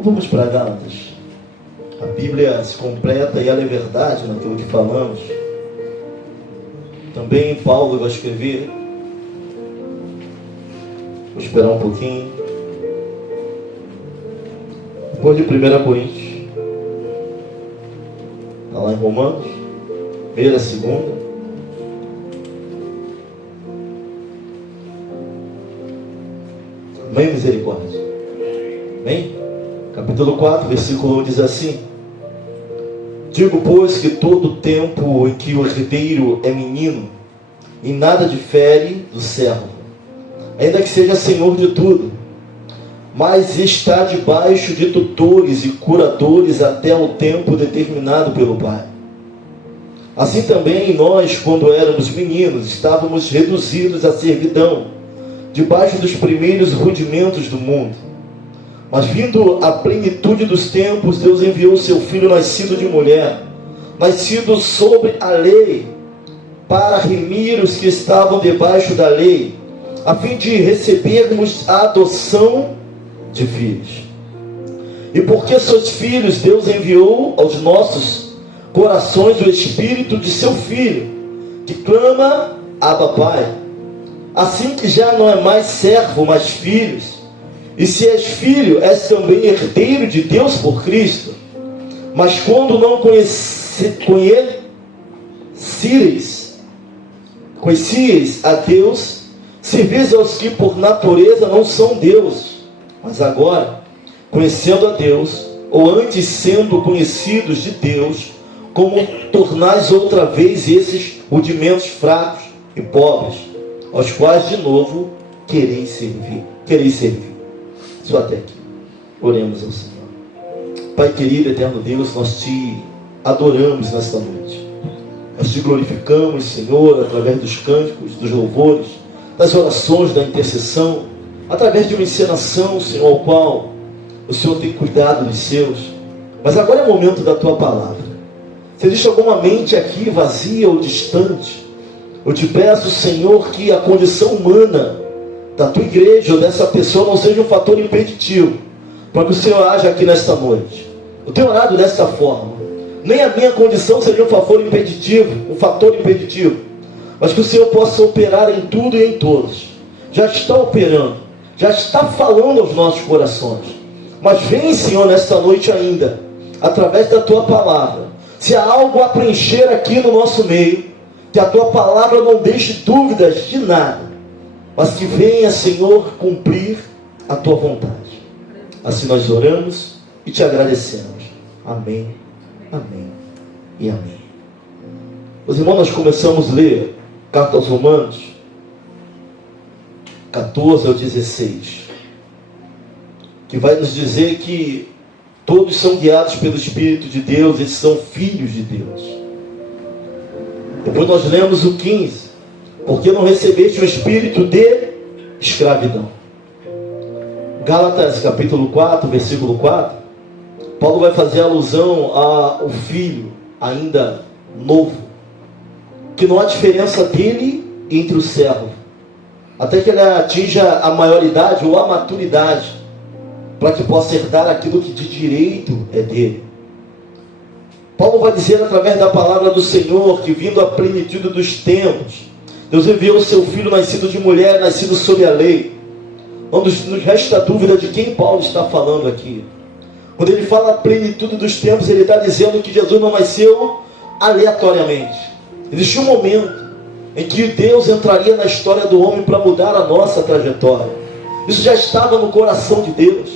Vamos para Gálatas. A Bíblia se completa e ela é verdade naquilo que falamos. Também Paulo vai escrever. Vou esperar um pouquinho. Depois de 1 Coríntios. Está lá em Romanos. 1ª, 2ª. Amém, misericórdia. Amém? Capítulo 4, versículo 1 diz assim: digo, pois, que todo o tempo em que o herdeiro é menino, em nada difere do servo, ainda que seja senhor de tudo, mas está debaixo de tutores e curadores até o tempo determinado pelo Pai. Assim também nós, quando éramos meninos, estávamos reduzidos à servidão, debaixo dos primeiros rudimentos do mundo. Mas vindo a plenitude dos tempos, Deus enviou seu Filho nascido de mulher, nascido sobre a lei, para remir os que estavam debaixo da lei, a fim de recebermos a adoção de filhos. E porque sois filhos, Deus enviou aos nossos corações o Espírito de seu Filho, que clama, Abba, Pai. Assim que já não é mais servo, mas filhos. E se és filho, és também herdeiro de Deus por Cristo. Mas quando não conhecieis a Deus, servis aos que por natureza não são Deus. Mas agora, conhecendo a Deus, ou antes sendo conhecidos de Deus, como tornais outra vez esses rudimentos fracos e pobres, aos quais de novo quereis servir. Só até aqui. Oremos ao Senhor. Pai querido, eterno Deus, nós te adoramos nesta noite. Nós te glorificamos, Senhor, através dos cânticos, dos louvores, das orações, da intercessão, através de uma encenação, Senhor, ao qual o Senhor tem cuidado dos seus. Mas agora é o momento da tua palavra. Se existe alguma mente aqui vazia ou distante, eu te peço, Senhor, que a condição humana da tua igreja ou dessa pessoa não seja um fator impeditivo para que o Senhor haja aqui nesta noite. Eu tenho orado desta forma. Nem a minha condição seja um fator impeditivo, mas que o Senhor possa operar em tudo e em todos. Já está operando, já está falando aos nossos corações. Mas vem, Senhor, nesta noite ainda, através da tua palavra. Se há algo a preencher aqui no nosso meio, que a tua palavra não deixe dúvidas de nada, mas que venha, Senhor, cumprir a tua vontade. Assim nós oramos e te agradecemos. Amém, amém e amém. Os irmãos, nós começamos a ler Carta aos Romanos 14 ao 16, que vai nos dizer que todos são guiados pelo Espírito de Deus, eles são filhos de Deus. Depois nós lemos o 15, porque não recebeste o espírito de escravidão. Gálatas capítulo 4, versículo 4, Paulo vai fazer alusão ao filho ainda novo, que não há diferença dele entre o servo, até que ele atinja a maioridade ou a maturidade, para que possa herdar aquilo que de direito é dele. Paulo vai dizer através da palavra do Senhor que, vindo à plenitude dos tempos, Deus enviou o seu Filho nascido de mulher, nascido sob a lei. Não nos resta dúvida de quem Paulo está falando aqui. Quando ele fala a plenitude dos tempos, ele está dizendo que Jesus não nasceu aleatoriamente. Existiu um momento em que Deus entraria na história do homem para mudar a nossa trajetória. Isso já estava no coração de Deus.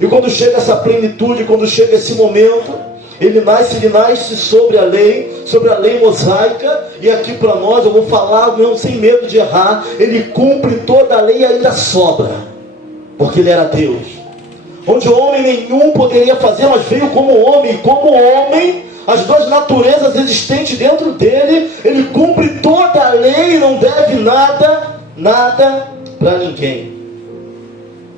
E quando chega essa plenitude, quando chega esse momento, ele nasce sobre a lei mosaica, e aqui para nós, eu vou falar mesmo sem medo de errar, ele cumpre toda a lei e ainda sobra, porque ele era Deus, onde homem nenhum poderia fazer, mas veio como homem, e como homem, as duas naturezas existentes dentro dele, ele cumpre toda a lei e não deve nada para ninguém.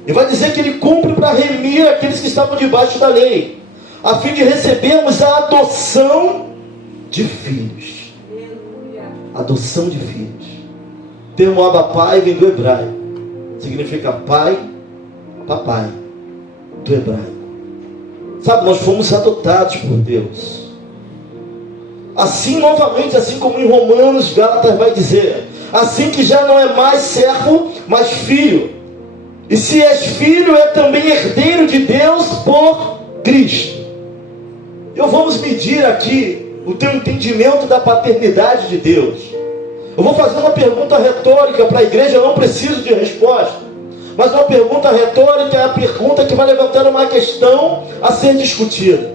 E vai dizer que ele cumpre para remir aqueles que estavam debaixo da lei, a fim de recebermos a adoção de filhos. Adoção de filhos. O termo Abba Pai vem do hebraico. Significa pai, papai. do hebraico. Sabe, nós fomos adotados por Deus. Assim, novamente, assim como em Romanos, Gálatas vai dizer, assim que já não é mais servo, mas filho. E se és filho, é também herdeiro de Deus por Cristo. Então vamos medir aqui o teu entendimento da paternidade de Deus. Eu vou fazer uma pergunta retórica para a igreja, eu não preciso de resposta. Mas uma pergunta retórica é a pergunta que vai levantar uma questão a ser discutida.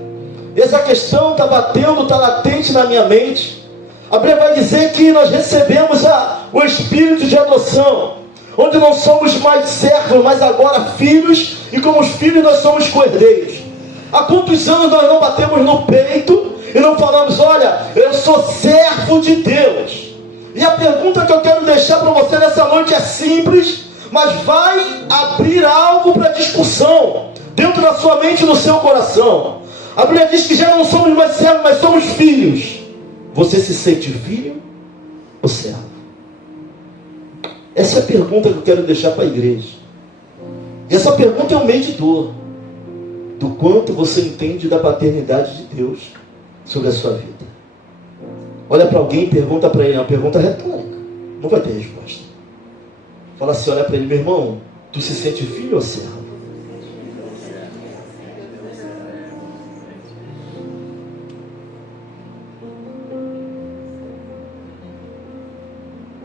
E essa questão está batendo, está latente na minha mente. A Bíblia vai dizer que nós recebemos o espírito de adoção, onde não somos mais servos, mas agora filhos, e como os filhos nós somos co-herdeiros. Há quantos anos nós não batemos no peito e não falamos, olha, eu sou servo de Deus? E a pergunta que eu quero deixar para você nessa noite é simples, mas vai abrir algo para discussão dentro da sua mente e no seu coração. A Bíblia diz que já não somos mais servos, mas somos filhos. Você se sente filho ou servo? Essa é a pergunta que eu quero deixar para a igreja. E essa pergunta é um medidor do quanto você entende da paternidade de Deus sobre a sua vida. Olha para alguém e pergunta para ele, é uma pergunta retórica, não vai ter resposta. Fala assim, olha para ele, meu irmão, tu se sente filho ou servo?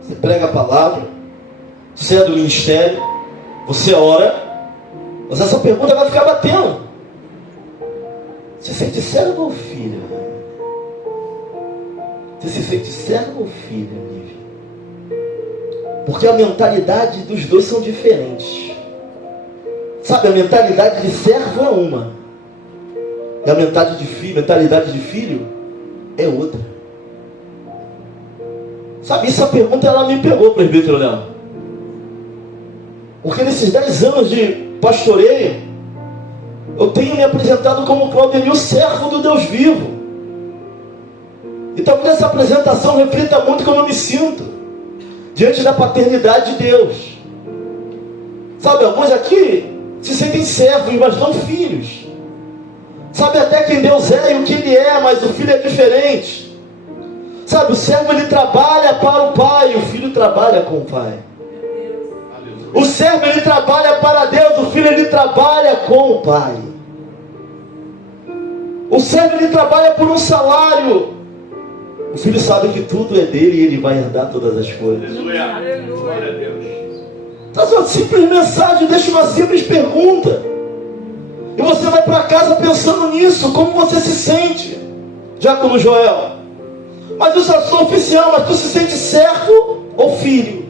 Você prega a palavra, você é do ministério, você ora, mas essa pergunta vai ficar batendo. Você se sente servo ou filho? Você se sente servo ou filho, Nívia? Porque a mentalidade dos dois são diferentes. Sabe, a mentalidade de servo é uma, e a mentalidade de filho é outra. Sabe, essa pergunta ela me pegou, presbítero Léo. Porque nesses 10 anos de pastoreio, eu tenho me apresentado como Claudenil, servo do Deus vivo. E talvez essa apresentação reflita muito como eu me sinto diante da paternidade de Deus. Sabe, alguns aqui se sentem servos, mas não filhos. Sabe até quem Deus é e o que Ele é, mas o filho é diferente. Sabe, o servo ele trabalha para o pai, o filho trabalha com o pai. O servo ele trabalha para Deus, o filho ele trabalha com o pai. O servo ele trabalha por um salário. O filho sabe que tudo é dele e ele vai herdar todas as coisas. Aleluia. Glória a Deus. Traz uma simples mensagem, deixa uma simples pergunta. E você vai para casa pensando nisso, como você se sente. Diácono Joel. Mas eu só sou oficial, mas tu se sente servo ou filho?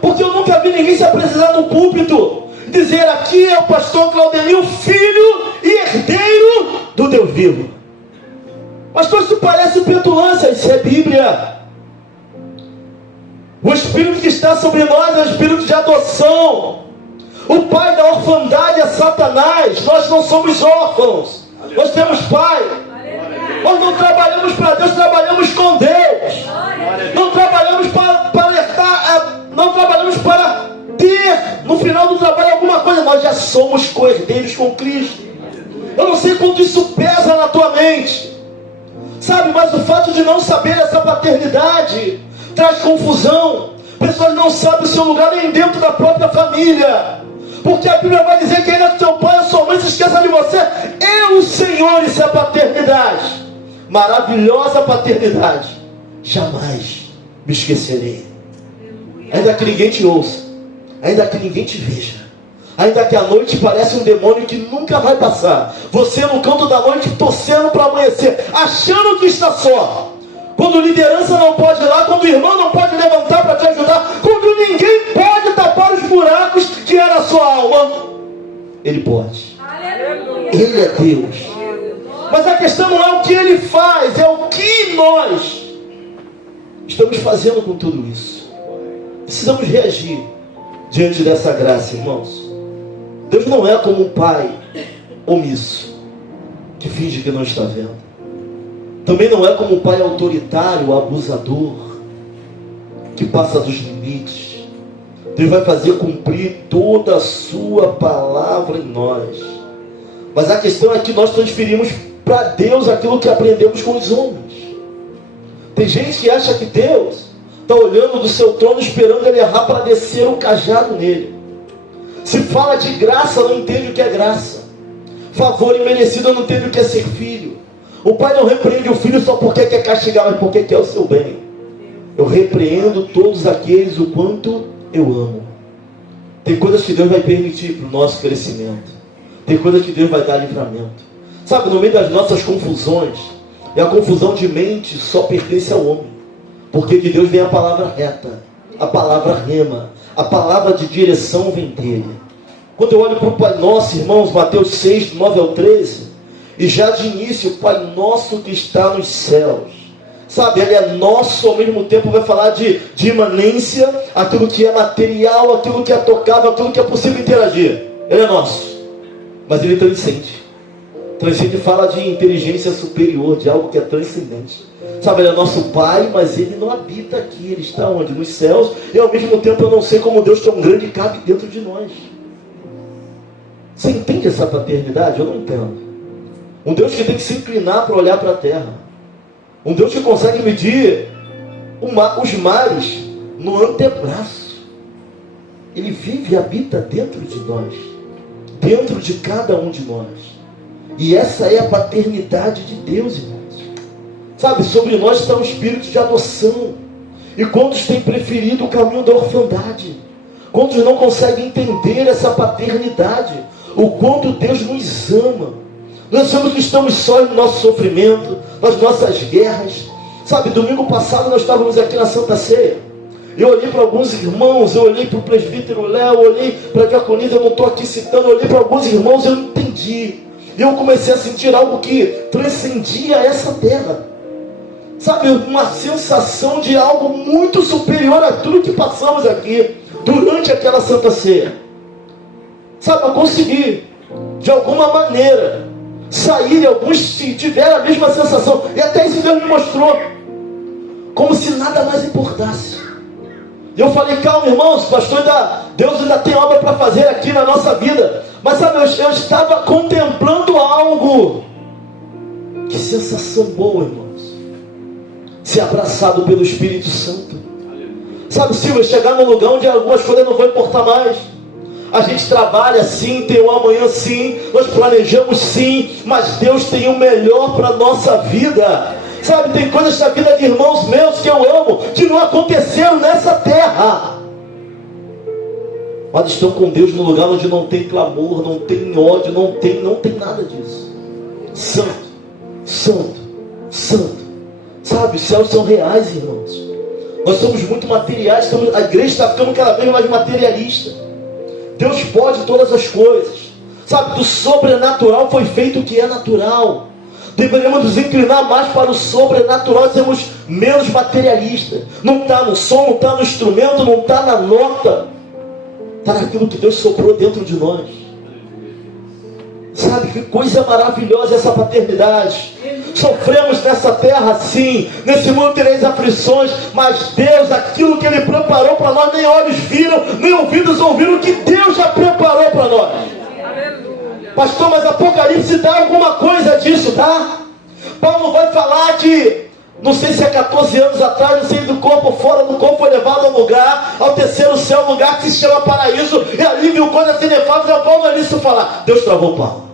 Porque eu nunca vi ninguém se apresentar no púlpito, dizer aqui é o pastor Claudenil, filho e herdeiro do Deus vivo. Pastor, isso parece petulância, isso é Bíblia. O Espírito que está sobre nós é o Espírito de adoção. O pai da orfandade é Satanás. Nós não somos órfãos, nós temos pai. Nós não trabalhamos para Deus, trabalhamos com Deus. Não trabalhamos não trabalhamos para ter no final do trabalho alguma coisa. Nós já somos co-herdeiros com Cristo. Eu não sei quanto isso pesa na tua mente, sabe, mas o fato de não saber essa paternidade traz confusão. Pessoas não sabem o seu lugar nem dentro da própria família, porque a Bíblia vai dizer que ainda que teu pai ou sua mãe se esqueça de você, eu, o Senhor, isso é a paternidade. Maravilhosa paternidade. Jamais me esquecerei. Ainda que ninguém te ouça, ainda que ninguém te veja, ainda que a noite pareça um demônio que nunca vai passar, você no canto da noite torcendo para amanhecer, achando que está só, quando liderança não pode ir lá, quando o irmão não pode levantar para te ajudar, quando ninguém pode tapar os buracos que era a sua alma, Ele pode. Aleluia. Ele é Deus. Mas a questão não é o que Ele faz, é o que nós estamos fazendo com tudo isso. Precisamos reagir diante dessa graça, irmãos. Deus não é como um pai omisso, que finge que não está vendo. Também não é como um pai autoritário, abusador, que passa dos limites. Deus vai fazer cumprir toda a sua palavra em nós. Mas a questão é que nós transferimos para Deus aquilo que aprendemos com os homens. Tem gente que acha que Deus está olhando do seu trono esperando ele errar para descer o cajado nele. Se fala de graça, não entende o que é graça. Favor imerecido, não entende o que é ser filho. O pai não repreende o filho só porque quer castigar, mas porque quer o seu bem. Eu repreendo todos aqueles o quanto eu amo. Tem coisas que Deus vai permitir para o nosso crescimento. Tem coisas que Deus vai dar livramento. Sabe, no meio das nossas confusões, e a confusão de mente só pertence ao homem. Porque de Deus vem a palavra reta, a palavra rema, a palavra de direção vem dele. Quando eu olho para o Pai Nosso, irmãos, Mateus 6, 9 ao 13, e já de início, o Pai Nosso que está nos céus. Sabe, ele é nosso, ao mesmo tempo vai falar de imanência, aquilo que é material, aquilo que é tocável, aquilo que é possível interagir. Ele é nosso, mas ele transcende. Transcende fala de inteligência superior, de algo que é transcendente. Sabe, ele é nosso Pai, mas ele não habita aqui, ele está onde? Nos céus, e ao mesmo tempo eu não sei como Deus tão grande cabe dentro de nós. Você entende essa paternidade? Eu não entendo. Um Deus que tem que se inclinar para olhar para a terra. Um Deus que consegue medir os mares no antebraço. Ele vive e habita dentro de nós. Dentro de cada um de nós. E essa é a paternidade de Deus, irmãos. Sabe, sobre nós está um espírito de adoção. E quantos têm preferido o caminho da orfandade? Quantos não conseguem entender essa paternidade? O quanto Deus nos ama. Nós sabemos que estamos sós no nosso sofrimento, nas nossas guerras. Sabe, domingo passado nós estávamos aqui na Santa Ceia. Eu olhei para alguns irmãos, eu olhei para o presbítero Léo, eu olhei para a diaconisa, eu não estou aqui citando, eu olhei para alguns irmãos e eu não entendi. E eu comecei a sentir algo que transcendia essa terra. Sabe, uma sensação de algo muito superior a tudo que passamos aqui durante aquela Santa Ceia. Sabe, eu consegui, de alguma maneira, sair, e alguns tiveram a mesma sensação, e até isso Deus me mostrou, como se nada mais importasse. E eu falei, calma irmãos, pastor, Deus ainda tem obra para fazer aqui na nossa vida. Mas sabe, eu estava contemplando algo. Que sensação boa, irmãos. Ser abraçado pelo Espírito Santo. Sabe, Silvia, chegar num lugar onde algumas coisas não vão importar mais. A gente trabalha sim, tem um amanhã sim, nós planejamos sim, mas Deus tem o melhor para a nossa vida. Sabe, tem coisas da vida de irmãos meus que eu amo, que não aconteceram nessa terra. Mas estão com Deus no lugar onde não tem clamor, não tem ódio, não tem nada disso. Santo, santo, santo. Sabe, os céus são reais, irmãos. Nós somos muito materiais, a igreja está ficando cada vez mais materialista. Deus pode todas as coisas. Sabe, do sobrenatural foi feito o que é natural. Deveríamos nos inclinar mais para o sobrenatural, sermos menos materialistas. Não está no som, não está no instrumento, não está na nota. Está naquilo que Deus soprou dentro de nós. Sabe, que coisa maravilhosa essa paternidade. Sofremos nessa terra sim, nesse mundo tereis aflições, mas Deus, aquilo que Ele preparou para nós, nem olhos viram, nem ouvidos ouviram, o que Deus já preparou para nós. Pastor, mas Apocalipse dá alguma coisa disso, tá? Paulo vai falar que, não sei se é 14 anos atrás, não sei do corpo, fora do corpo, foi levado ao lugar, ao terceiro céu, lugar que se chama paraíso, e ali viu coisas inefáveis, Paulo vai nisso falar. Deus travou Paulo.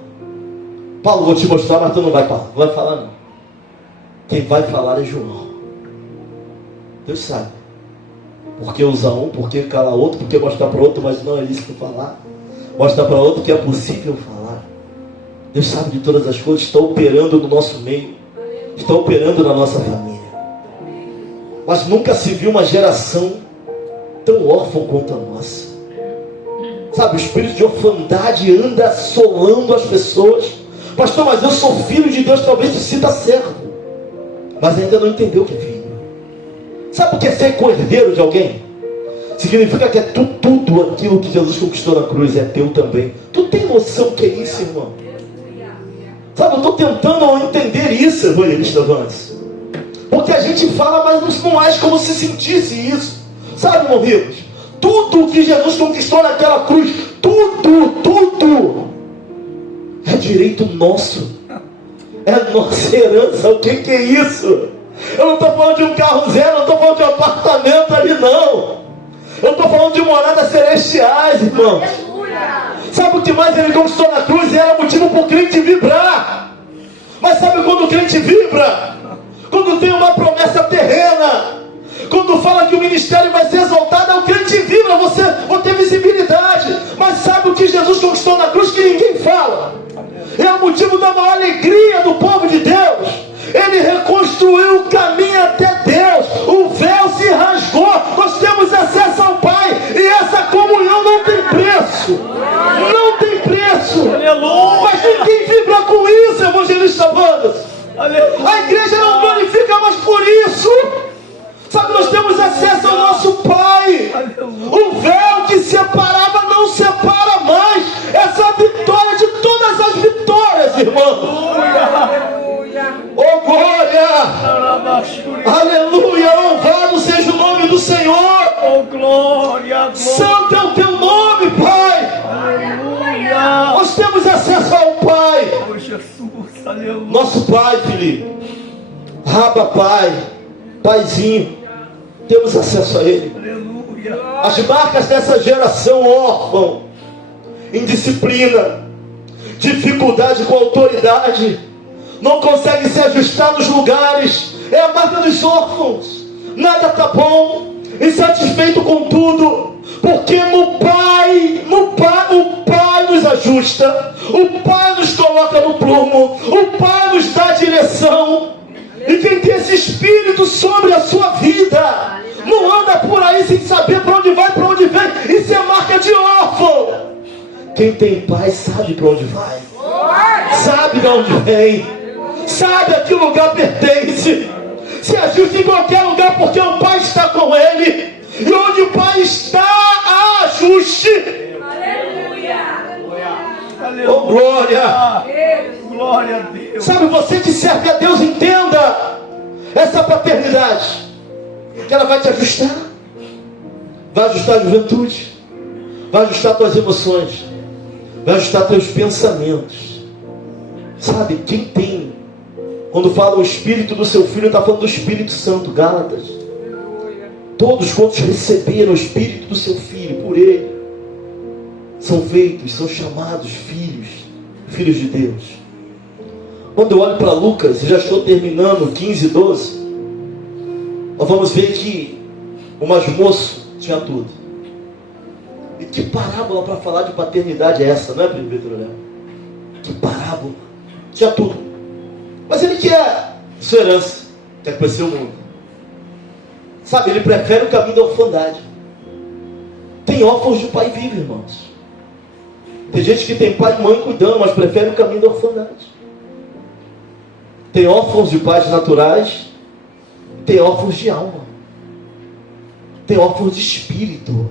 Paulo, vou te mostrar, mas tu não vai falar. Não vai falar não. Quem vai falar é João. Deus sabe. Por que usar um, por que calar outro, por que mostrar para outro, mas não é isso que falar. Mostrar para outro que é possível falar. Deus sabe de todas as coisas, está operando no nosso meio. Está operando na nossa família. Mas nunca se viu uma geração tão órfã quanto a nossa. Sabe, o espírito de orfandade anda assolando as pessoas. Pastor, mas eu sou filho de Deus, talvez se sinta servo, mas ainda não entendeu o que é filho. Sabe o que é ser cordeiro de alguém? Significa que é tudo aquilo que Jesus conquistou na cruz é teu também. Tu tem noção do que é isso, irmão? Sabe, eu estou tentando entender isso, evangelista Vance. Porque a gente fala, mas não age como se sentisse isso. Sabe, irmão Rivas? Tudo o que Jesus conquistou naquela cruz, tudo É direito nosso. É nossa herança. O que é isso? Eu não estou falando de um carro zero, não estou falando de um apartamento ali, não. Eu estou falando de moradas celestiais, irmãos. Sabe o que mais ele conquistou na cruz? E era motivo para o crente vibrar. Mas sabe quando o crente vibra? Quando tem uma promessa terrena. Quando fala que o ministério vai ser exaltado, o crente vibra, você vai ter visibilidade. Mas sabe o que Jesus conquistou na cruz que ninguém fala? É o motivo da maior alegria do povo de Deus. Ele reconstruiu o caminho até Deus. O véu se rasgou. Nós temos acesso ao Pai. E essa comunhão não tem preço. Não tem preço. Aleluia. Mas ninguém vibra com isso, evangelista Wanderson. A igreja não glorifica mais por isso. Sabe, nós temos acesso ao nosso Pai. O véu que separava não separa mais. Essa é a vitória de todas as vitórias, irmão. Oh, glória! Aleluia! Louvado seja o nome do Senhor! Oh, glória! Santo é o teu nome, Pai! Aleluia! Nós temos acesso ao Pai! Oh, Jesus! Aleluia! Nosso Pai, Felipe. Raba, Pai. Paizinho. Temos acesso a Ele. Aleluia! As marcas dessa geração órfã, indisciplina, dificuldade com autoridade, não consegue se ajustar nos lugares, é a marca dos órfãos. Nada está bom, insatisfeito com tudo, porque o Pai nos ajusta, o Pai nos coloca no prumo, o Pai nos dá direção. E quem tem esse Espírito sobre a sua vida, não anda por aí sem saber para onde vai, para onde vem. Isso é marca de órfão. Quem tem Pai sabe para onde vai, sabe de onde vem, sabe a que lugar pertence, se ajusta em qualquer lugar porque o Pai está com ele. E onde o Pai está, há ajuste. Oh, glória! Glória a Deus! Sabe, você que serve a Deus, entenda essa paternidade, que ela vai te ajustar. Vai ajustar a juventude, vai ajustar tuas emoções, vai ajustar teus pensamentos. Sabe, quem tem, quando fala o Espírito do seu Filho, está falando do Espírito Santo. Gálatas. Todos quantos receberam o Espírito do seu Filho, por Ele, são feitos, são chamados filhos, filhos de Deus. Quando eu olho para Lucas, já estou terminando, 15, 12, nós vamos ver que o mais moço tinha tudo. E que parábola para falar de paternidade é essa, não é, Pedro Léo? Que parábola. Tinha tudo. Mas ele quer sua herança, quer conhecer o mundo. Sabe, ele prefere o caminho da orfandade. Tem órfãos de pai vivo, irmãos. Tem gente que tem pai e mãe cuidando, mas prefere o caminho da orfandade. Tem órfãos de pais naturais, tem órfãos de alma, tem órfãos de espírito.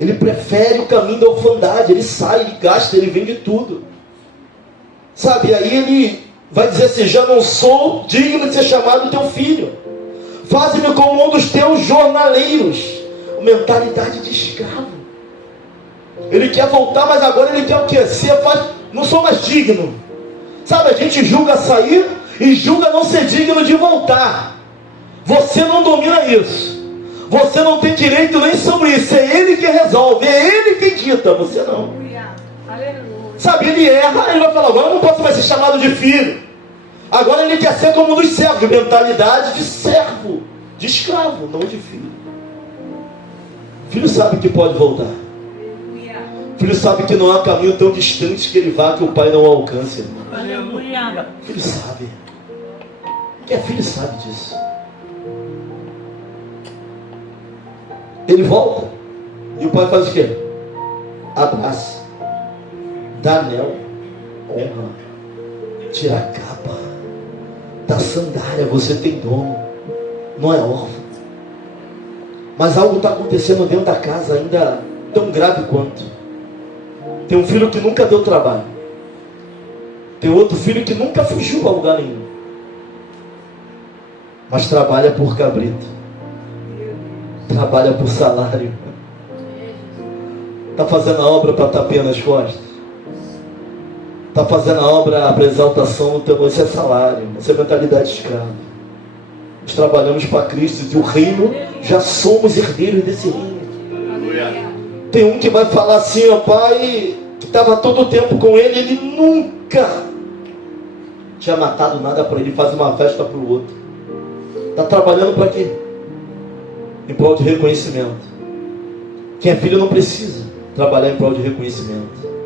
Ele prefere o caminho da orfandade. Ele sai, ele gasta, ele vende tudo. Sabe, aí ele vai dizer assim: já não sou digno de ser chamado teu filho, faze-me como um dos teus jornaleiros. Mentalidade de escravo. Ele quer voltar, mas agora ele quer o quê? Não sou mais digno. Sabe, a gente julga sair e julga não ser digno de voltar. Você não domina isso. Você não tem direito nem sobre isso. É Ele que resolve, é Ele que dita, você não. Sabe, ele erra, ele vai falar: agora eu não posso mais ser chamado de filho. Agora ele quer ser como um dos servos. Mentalidade de servo, de escravo, não de filho. Filho sabe que pode voltar. Filho sabe que não há caminho tão distante que ele vá que o pai não alcance, irmão. Aleluia! Filho sabe. Quem é filho sabe disso. Ele volta e o pai faz o quê? Abraça, dá anel, honra, tira a capa, dá sandália. Você tem dono, não é órfão. Mas algo está acontecendo dentro da casa ainda tão grave quanto. Tem um filho que nunca deu trabalho. Tem outro filho que nunca fugiu a lugar nenhum, mas trabalha por cabrito, trabalha por salário, está fazendo a obra para tapinha nas costas. Está fazendo a obra para exaltação do teu nome. Isso é salário, isso é mentalidade escrava. Nós trabalhamos para Cristo e o reino, já somos herdeiros desse reino. Tem um que vai falar assim, ó pai, que estava todo o tempo com ele, ele nunca tinha matado nada para ele, faz uma festa para o outro. Está trabalhando para quê? Em prol de reconhecimento. Quem é filho não precisa trabalhar em prol de reconhecimento.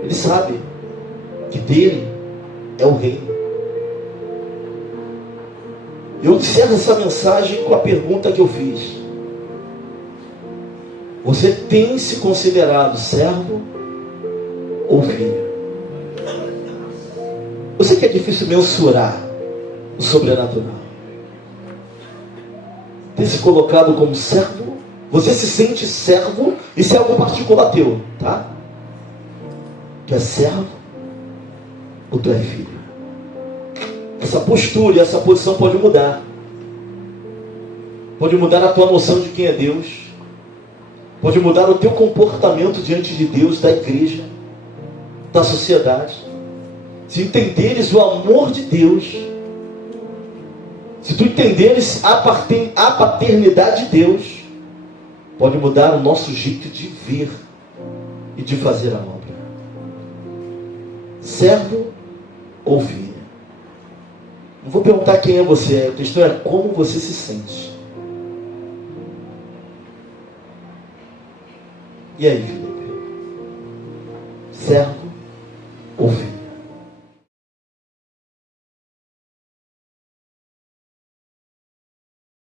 Ele sabe que dele é o reino. Eu encerro essa mensagem com a pergunta que eu fiz. Você tem se considerado servo ou filho? Eu sei que é difícil mensurar o sobrenatural. Tem se colocado como servo? Você se sente servo? Isso é algo particular teu, tá? Tu é servo ou tu é filho? Essa postura, essa posição pode mudar. Pode mudar a tua noção de quem é Deus. Pode mudar o teu comportamento diante de Deus, da igreja, da sociedade. Se entenderes o amor de Deus, se tu entenderes a paternidade de Deus, pode mudar o nosso jeito de ver e de fazer a obra. Servo ou filho? Não vou perguntar quem é você, a questão é como você se sente. E aí, Felipe? Servo